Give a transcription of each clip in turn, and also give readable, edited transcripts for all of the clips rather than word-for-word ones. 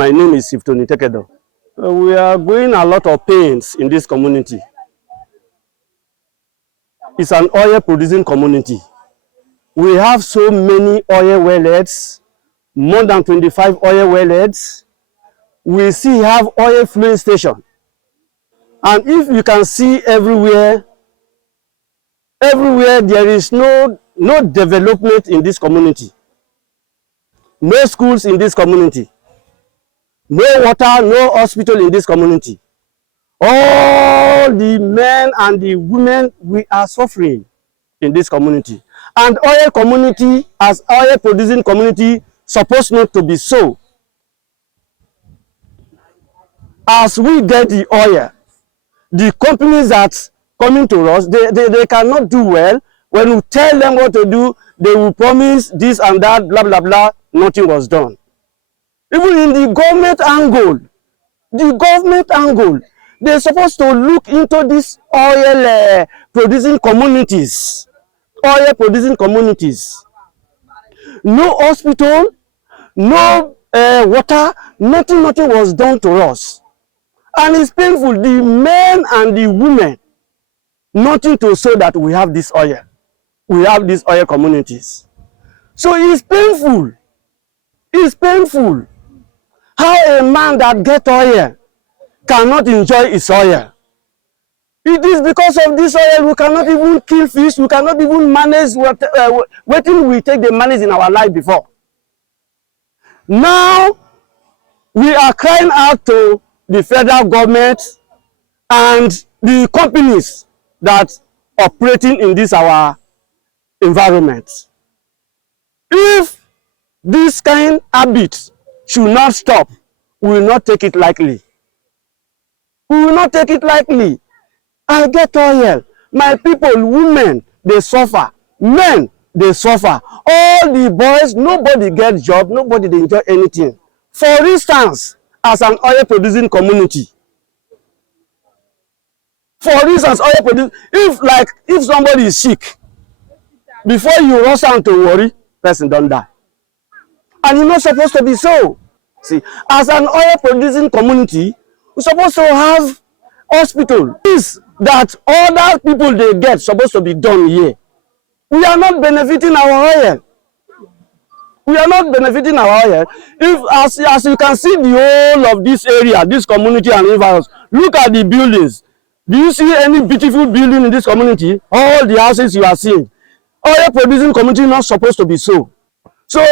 My name is Tekedor. We are going a lot of pains in this community. It's an oil producing community. We have so many oil wellheads, more than 25 oil wellheads. We still have oil filling station. And if you can see everywhere there is no development in this community. No schools in this community. No water, no hospital in this community. All the men and the women, we are suffering in this community. And oil community, as oil producing community, supposed not to be so. As we get the oil, the companies that coming to us, they cannot do well. When we tell them what to do, they will promise this and that, blah, blah, blah. Nothing was done. Even in the government angle, they're supposed to look into these oil producing communities. Oil producing communities. No hospital, no water, nothing was done to us. And it's painful. The men and the women, nothing to show that we have this oil. We have these oil communities. So it's painful. It's painful how a man that gets oil cannot enjoy his oil. It is because of this oil we cannot even kill fish, we cannot even manage what we take the manage in our life before. Now we are crying out to the federal government and the companies that are operating in this our environment. If this kind of habit should not stop, we will not take it lightly. We will not take it lightly. I get oil. My people, women, they suffer. Men, they suffer. All the boys, nobody gets job, nobody they enjoy anything. For instance, as an oil producing community, if somebody is sick, before you rush out to worry, person don't die. And you're not supposed to be so. See, as an oil producing community, we're supposed to have hospital. This that other people they get supposed to be done here. We are not benefiting our oil. We are not benefiting our oil. If as you can see the whole of this area, this community and environs, look at the buildings. Do you see any beautiful building in this community? All the houses you are seeing. Oil producing community not supposed to be so. So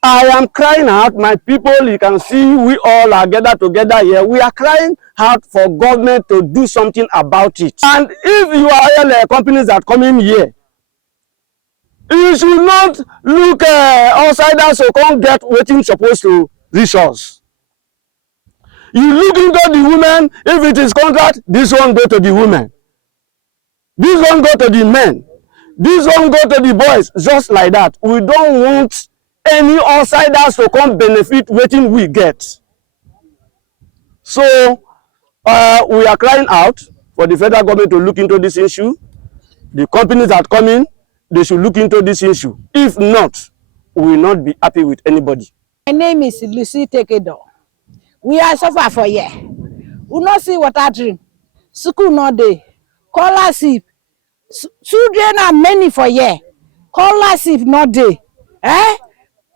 I am crying out, my people, you can see we all are gathered together here. We are crying out for government to do something about it. And if you are oil companies that come in here, you should not look outsiders so can't get what you're supposed to reach us. You look into the women, if it is contract, this one go to the women. This one go to the men. This one go to the boys, just like that. We don't want any outsiders to come benefit what we get. So we are crying out for the federal government to look into this issue. The companies that come in, they should look into this issue. If not, we will not be happy with anybody. My name is Tekedor. We are suffer for year. We not see water drink. School not day. Scholarship. Children are many for year. Scholarship not day.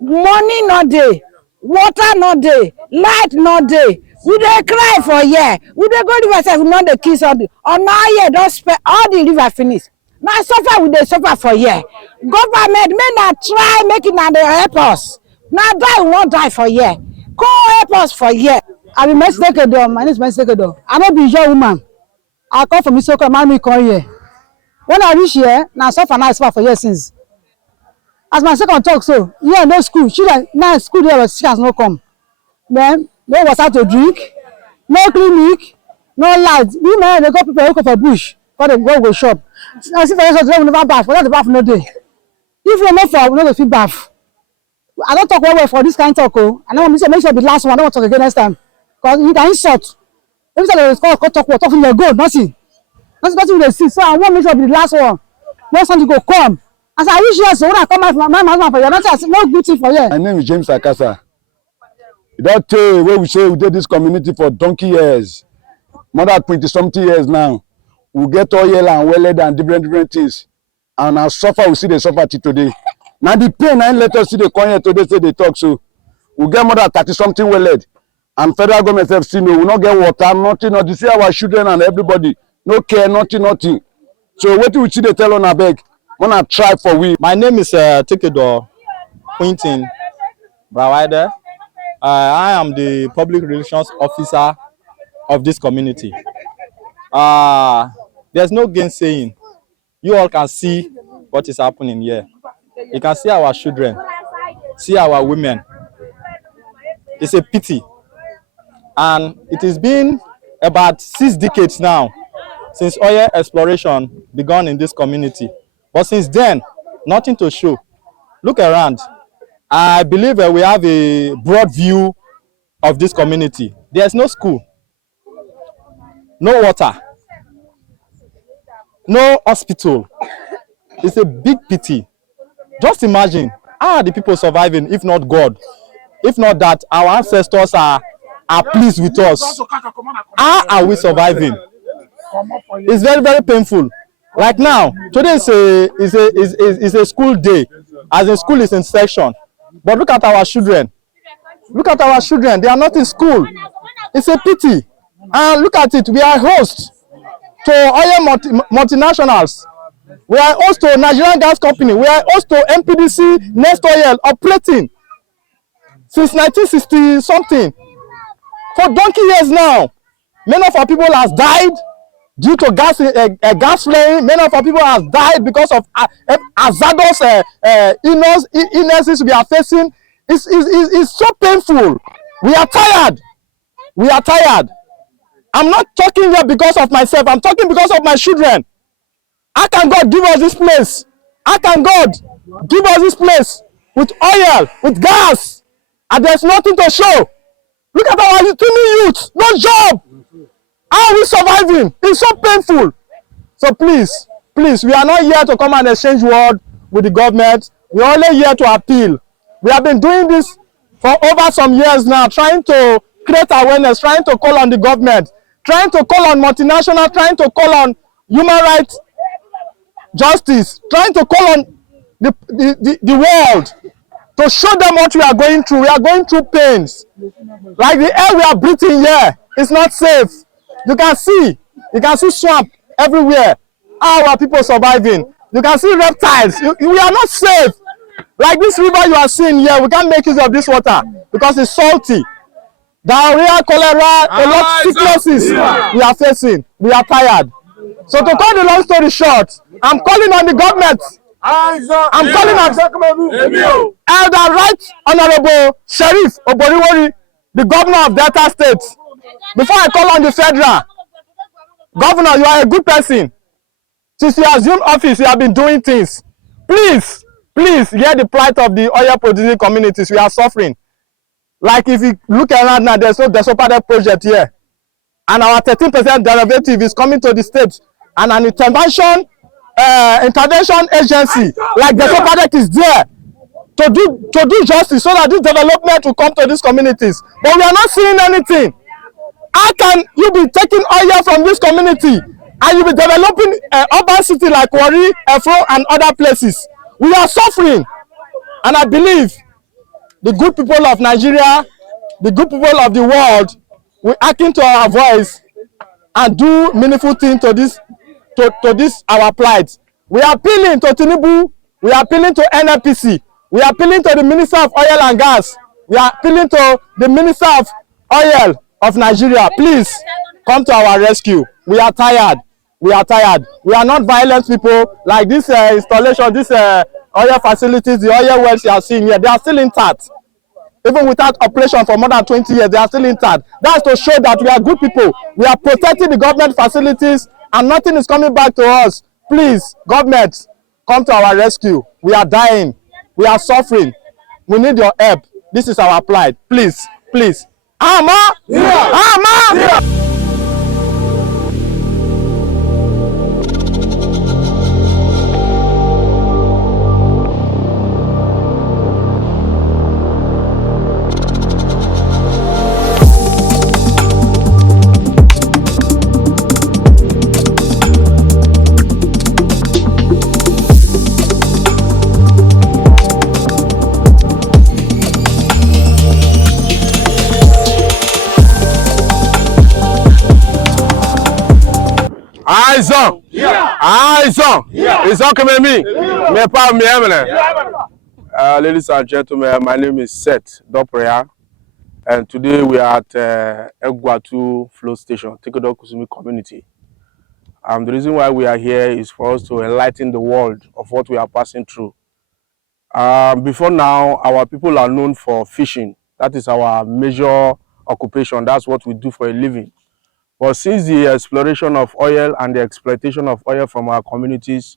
Money not day. Water not day. Light not day. We dey cry for year. We dey go river sef, we not dey kill something. On now year don't spend all the river finish. Now suffer we dey suffer for year. Government may not try making na dey help us. Now die we won't die for year. Go help us for year. I be Tekedor. My name is Tekedor. I no be young woman. I come from Isoko, mommy come here. When I reach here, now suffer for years since. As my second talk so, yeah, no school. Children, now school there was has no come. Then no water to drink, no clinic, no light. Women they go people for bush, for the go shop. I see for us we never bath. For that the bath no day. If we no for, we no go fit bath. I don't talk well for this kind of talk. I don't want to make sure the last one. I don't want to talk again next time. Because you can insult. Every time they call talk from your go, nothing. Nothing they see. So I want to make sure the last one. No something go come. As I wish here, so when I come out from my husband for you, no good thing for you. My name is James Akasa. That where we say we did this community for donkey years, more than 20-something years now. We get oil and welded and different things. And our suffer, we see the suffer till today. Now the pain and let us see the coin here today say they talk so. We get more than 30-something welded. And federal government have seen no, we not get water, nothing, not to see our children and everybody. No care, nothing. So what do we see they tell on our beg? Wanna try for we. My name is Tekedor-Kusimi Federated. I am the public relations officer of this community. There's no gainsaying. You all can see what is happening here. You can see our children, see our women. It's a pity. And it has been about 6 decades now since oil exploration began in this community. But since then, nothing to show. Look around. I believe we have a broad view of this community. There's no school, no water, no hospital. It's a big pity. Just imagine, how are the people surviving if not God? If not that our ancestors are pleased with us, how are we surviving? It's very painful. Like now, today is a school day, as in school is in session. But look at our children. Look at our children. They are not in school. It's a pity. And look at it. We are hosts to oil multinationals. We are host to Nigerian Gas Company. We are host to MPDC, Nest Oil, operating since 1960 something. For donkey years now, many of our people has died due to gas flaring. Many of our people has died because of hazardous illnesses we are facing. It's so painful. We are tired. We are tired. I'm not talking here because of myself. I'm talking because of my children. How can God give us this place? How can God give us this place with oil, with gas, and there's nothing to show? Look at our youth, no job. How are we surviving? It's so painful. So please, we are not here to come and exchange word with the government. We are only here to appeal. We have been doing this for over some years now, trying to create awareness, trying to call on the government, trying to call on multinational, trying to call on human rights justice, trying to call on the world to show them what we are going through. We are going through pains. Like the air we are breathing here is not safe. You can see swamp everywhere. How are people surviving? You can see reptiles. We are not safe. Like this river you are seeing here, we can't make use of this water because it's salty. Diarrhea, cholera, a lot of sicknesses we are facing. We are tired. So to cut the long story short, I'm calling on the government. I'm calling on Elder Right Honorable Sheriff Oboriwori, the governor of Delta State. Before I call on the federal governor, you are a good person. Since you assumed office, you have been doing things. Please hear the plight of the oil producing communities. We are suffering. Like if you look around now, there's no Desopated project here. And our 13% derivative is coming to the state. And an intervention agency like Desopated is there to do justice so that this development will come to these communities. But we are not seeing anything. How can you be taking oil from this community and you be developing an urban city like Warri, Efro, and other places? We are suffering. And I believe the good people of Nigeria, the good people of the world, will akin to our voice and do meaningful things to this our plight. We are appealing to Tinubu, we are appealing to NNPC, we are appealing to the Minister of Oil and Gas, we are appealing to the Minister of Oil of Nigeria. Please come to our rescue. We are tired. We are tired. We are not violent people. Like this installation, this oil facilities, the oil wells you are seeing here, they are still intact. Even without operation for more than 20 years, they are still intact. That's to show that we are good people. We are protecting the government facilities and nothing is coming back to us. Please, government, come to our rescue. We are dying. We are suffering. We need your help. This is our plight. Please. Ama! Yeah. Ama! Yeah. Eyes on. Eyes on. It's on coming me. Me pa me ladies and gentlemen, my name is Seth Dopreya, and today we are at Egwatu Flow Station, Tekedor-Kusimi community. The reason why we are here is for us to enlighten the world of what we are passing through. Before now, our people are known for fishing. That is our major occupation. That's what we do for a living. But since the exploration of oil and the exploitation of oil from our communities,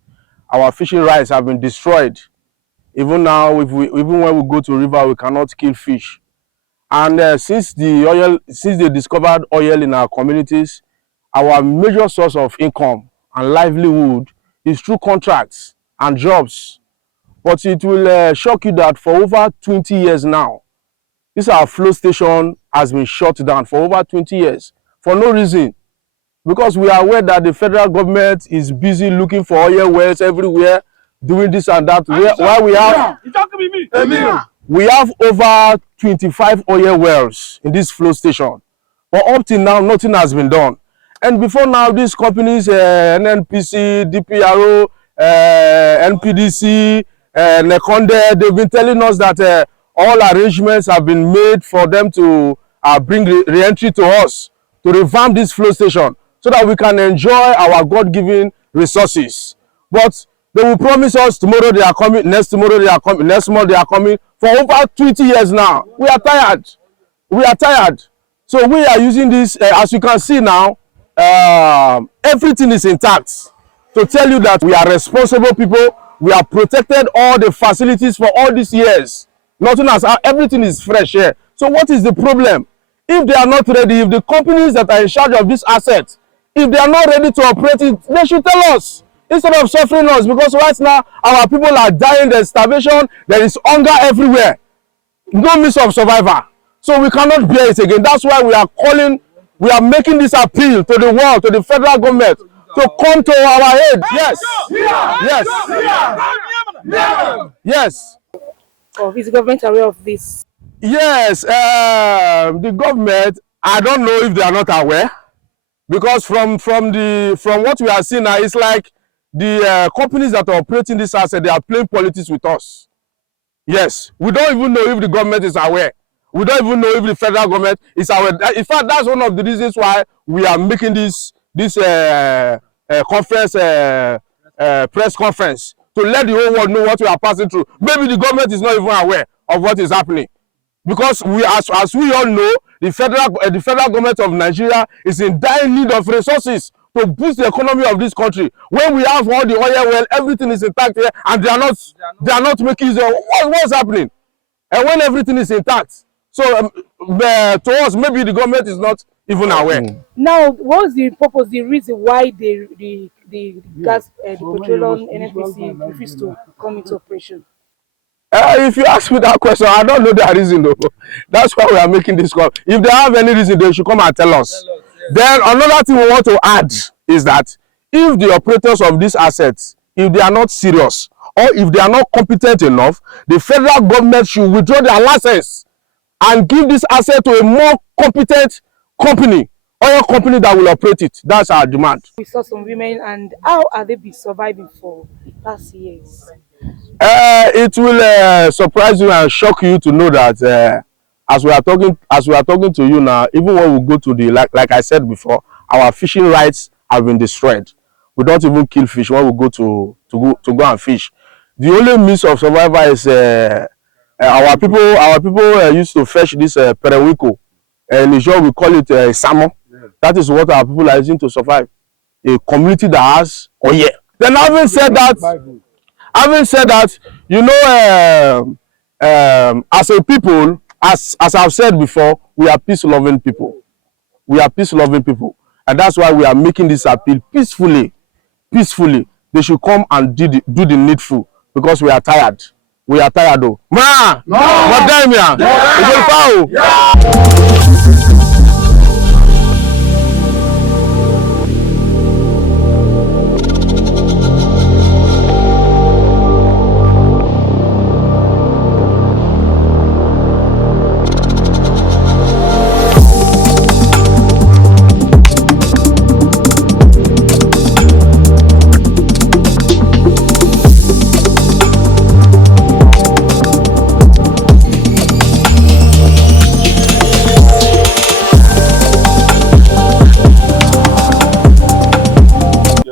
our fishing rights have been destroyed. Even now, even when we go to river, we cannot kill fish. And since they discovered oil in our communities, our major source of income and livelihood is through contracts and jobs. But it will shock you that for over 20 years now, this our flow station has been shut down for over 20 years for no reason. Because we are aware that the federal government is busy looking for oil wells everywhere, doing this and that. While we have over 25 oil wells in this flow station. But up till now, nothing has been done. And before now, these companies, NNPC, DPRO, NPDC, Nekonde, they've been telling us that all arrangements have been made for them to bring re-entry to us, to revamp this flow station, so that we can enjoy our God-given resources. But they will promise us tomorrow they are coming, next tomorrow they are coming, next month they are coming. For over 20 years now, we are tired. We are tired. So we are using this, as you can see now, everything is intact. To tell you that we are responsible people, we have protected all the facilities for all these years. Nothing has, everything is fresh here. So what is the problem? If they are not ready, if the companies that are in charge of this asset, if they are not ready to operate it, they should tell us instead of suffering us. Because right now, our people are dying, there's starvation, there is hunger everywhere. No means of survival. So we cannot bear it again. That's why we are calling, we are making this appeal to the world, to the federal government, to come to our aid. Yes. Yes. Yes. Is the government aware of this? Yes. The government, I don't know if they are not aware, because from what we are seeing now, it's like the companies that are operating this asset, they are playing politics with us. Yes. We don't even know if the government is aware. We don't even know if the federal government is aware. In fact, that's one of the reasons why we are making this conference, press conference, to let the whole world know what we are passing through. Maybe the government is not even aware of what is happening, because as we all know, the federal government of Nigeria is in dire need of resources to boost the economy of this country. When we have all the oil well, everything is intact here, and they are not making use of what's happening. And when everything is intact, so to us, maybe the government is not even aware. Now, what's the purpose, the reason why the gas, the petroleum NNPC refused to come into operation? If you ask me that question, I don't know their reason though. That's why we are making this call. If they have any reason, they should come and tell us. Then another thing we want to add is that if the operators of these assets, if they are not serious, or if they are not competent enough, the federal government should withdraw their license and give this asset to a more competent company, oil company that will operate it. That's our demand. We saw some women, and how are they been surviving for past years? It will surprise you and shock you to know that as we are talking to you now, even when we go to the like I said before, our fishing rights have been destroyed. We don't even kill fish when we go to go and fish. The only means of survival is our people used to fetch this periwinkle. In Niger we call it salmon. That is what our people are using to survive. A community that has oil. Then having said that, you know, as a people, as I've said before, we are peace-loving people. We are peace-loving people, and that's why we are making this appeal peacefully. Peacefully, they should come and do the needful, because we are tired. We are tired, though. Ma, no. What time, yeah?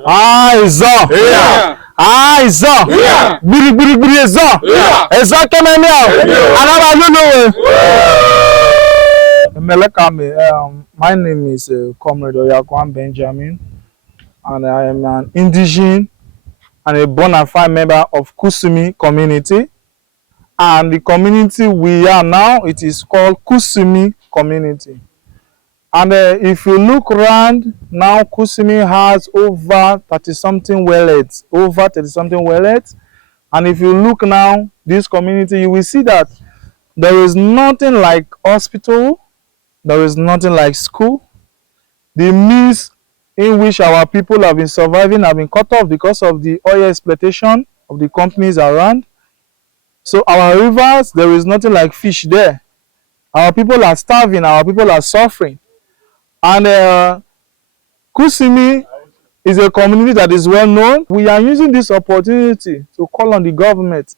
Aizo. Yeah. Aizo. Yeah. Biri ezo. Yeah. Ezo kememio. Anaba lulu. My name is Comrade Oyakwan Benjamin, and I am an indigene and a bona fide member of Kusimi community. And the community we are now, it is called Kusimi community. And if you look around now, Kusimi has over 30-something wellets, And if you look now, this community, you will see that there is nothing like hospital, there is nothing like school. The means in which our people have been surviving have been cut off because of the oil exploitation of the companies around. So our rivers, there is nothing like fish there. Our people are starving, our people are suffering. And Kusimi is a community that is well known. We are using this opportunity to call on the government,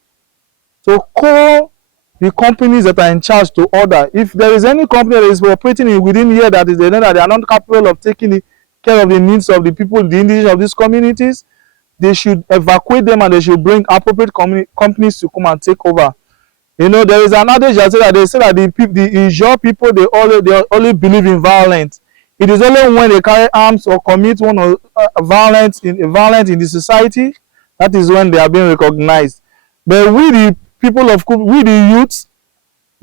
to call the companies that are in charge to order. If there is any company that is operating within here that is they know that they are not capable of taking care of the needs of the people, the indigenous of these communities, they should evacuate them and they should bring appropriate companies to come and take over. You know, there is an adage that say that the Ijaw people they only believe in violence. It is only when they carry arms or commit one or violence in the society that is when they are being recognized. But we the people of we the youths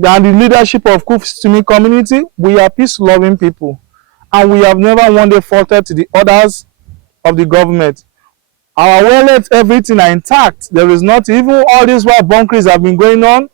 and the leadership of Kusimi community, we are peace-loving people, and we have never one day faltered to the orders of the government. Our wallets, everything are intact. There is not even all these wild bunkeries have been going on.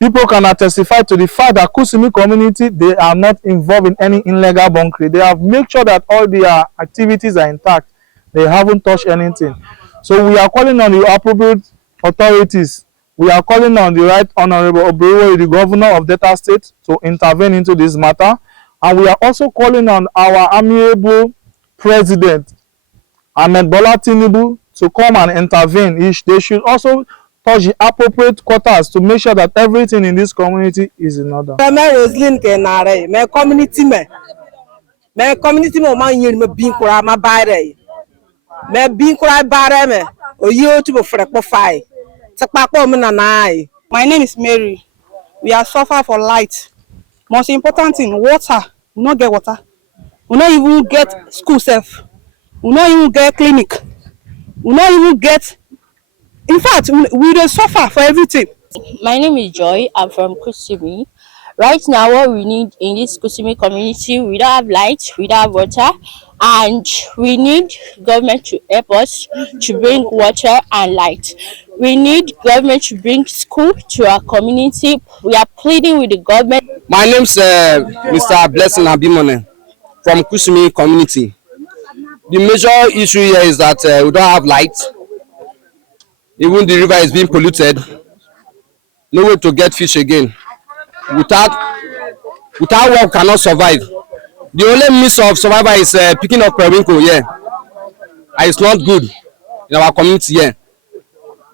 People cannot testify to the fact that Kusimi community, they are not involved in any illegal bunkering. They have made sure that all their activities are intact. They haven't touched anything. So we are calling on the appropriate authorities. We are calling on the Right Honorable Obewo, the governor of Delta State, to intervene into this matter. And we are also calling on our amiable president, Ahmed Bola Tinubu, to come and intervene. They should also touch the appropriate quarters to make sure that everything in this community is in order. My community man man yin me bin kura ma bare me bin kura bare me o yo to frek po fai takpa ko me na nai. My name is Mary. We are suffer for light. Most important thing, water. We not get water. We not even get school self. We not even get clinic. We not even get. In fact, we don't suffer for everything. My name is Joy. I'm from Kusimi. Right now, what we need in this Kusimi community, we don't have light, we don't have water, and we need government to help us to bring water and light. We need government to bring school to our community. We are pleading with the government. My name is Mr. Blessing Abimone from Kusimi community. The major issue here is that we don't have light. Even the river is being polluted. No way to get fish again. Without work, we cannot survive. The only means of survival is picking up periwinkle here. And it's not good in our community here.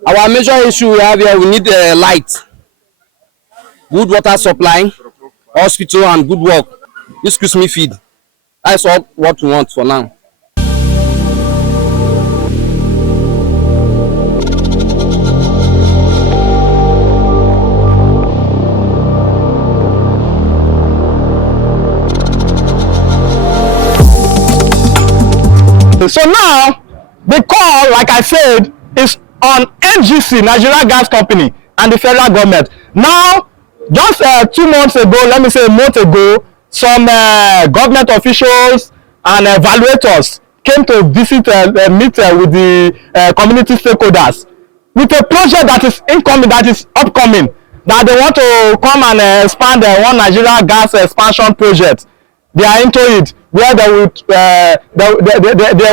Our major issue we have here, we need light, good water supply, hospital, and good work. This Kusimi feed. That's all what we want for now. So now, the call, like I said, is on NGC, Nigeria Gas Company, and the federal government. Now, just 2 months ago, let me say a month ago, some government officials and evaluators came to visit, meet with the community stakeholders with a project that is incoming, that is upcoming, that they want to come and expand one Nigeria gas expansion project. They are into it, where they would they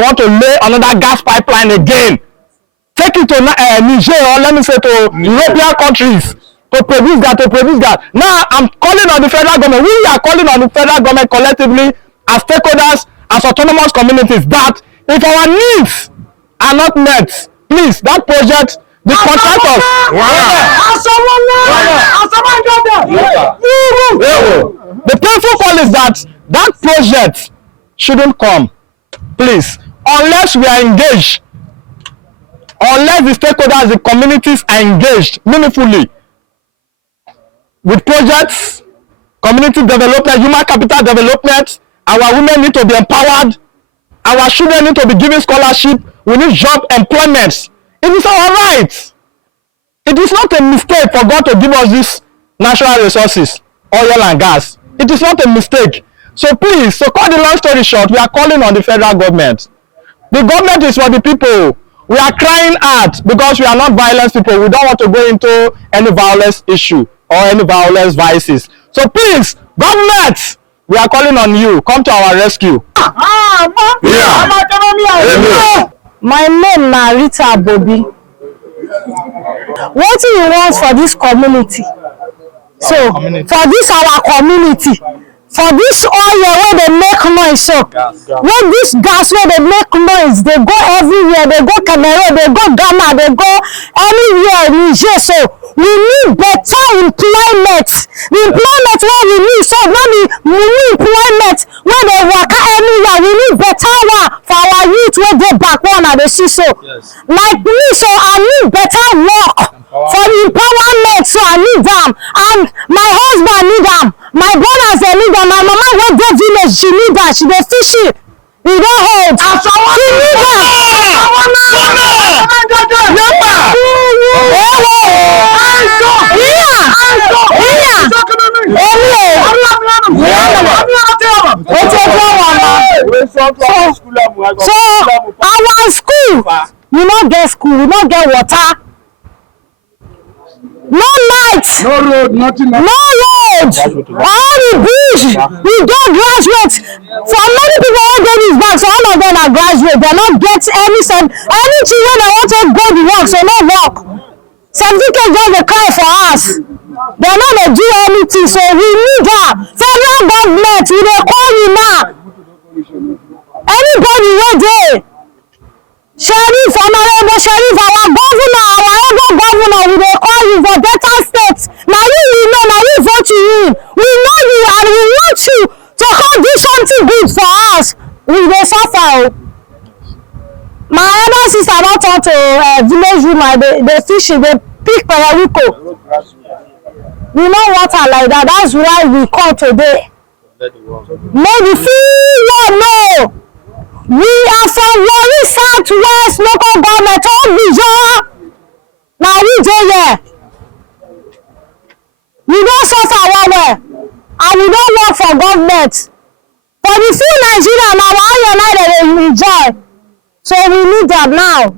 want to lay another gas pipeline again, take it to Niger, or let me say to European countries, to produce that. Now I'm calling on the federal government. We are calling on the federal government collectively as stakeholders, as autonomous communities, that if our needs are not met, please, that project, the contractors, the painful call is that that project shouldn't come. Please, unless we are engaged, unless the stakeholders, the communities are engaged meaningfully with projects, community development, human capital development. Our women need to be empowered. Our children need to be given scholarship. We need job employment. It is our right. It is not a mistake for God to give us these natural resources, oil and gas. It is not a mistake. So please, to cut the long story short, we are calling on the federal government. The government is for the people. We are crying out because we are not violent people. We don't want to go into any violence issue or any violence vices. So please, government, we are calling on you. Come to our rescue. Yeah. My name na Rita Bobi. What do you want for this community? So for this our community, for this oil where they make noise, so when this gas where they make noise, they go everywhere. They go Cameroon, they go Ghana, they go anywhere, Niger. So we need better employment. The employment where we need, so not the employment where they work anywhere. We need better one for our youth where they back one at the see so. Like me, so I need better work for the empowerment. So I need them, and my husband need them, my brothers they need them, my mama went to village, she need that, she dey fishing. We don't hold. She need them. So our school, we not get school, we not get water, no lights, No road, nothing. no road, all the bridge, we don't graduate. For many people who get this back, so all of them are graduate, they not get anything when they want to go to work, so no work. Certificate just dey cry for us. They no dey do anything, so we need that. Federal government, we dey call you now. Anybody wey dey, Sheriff, Honorable Sheriff, our governor, our able governor, we dey call you for better state. Now you know, now you vote you in. We know you and we want you to come do something good for us. We dey suffer. My elder sister don turn to village woman, they fishing, they pick perarico. We no water like that. That's why we come today. Maybe feel no. We are from Warri Southwest local government, all Bijan. Now we dey here. We don't suffer well, and we don't work for government. For the few Nigeria now, our united they enjoy. So we need them now.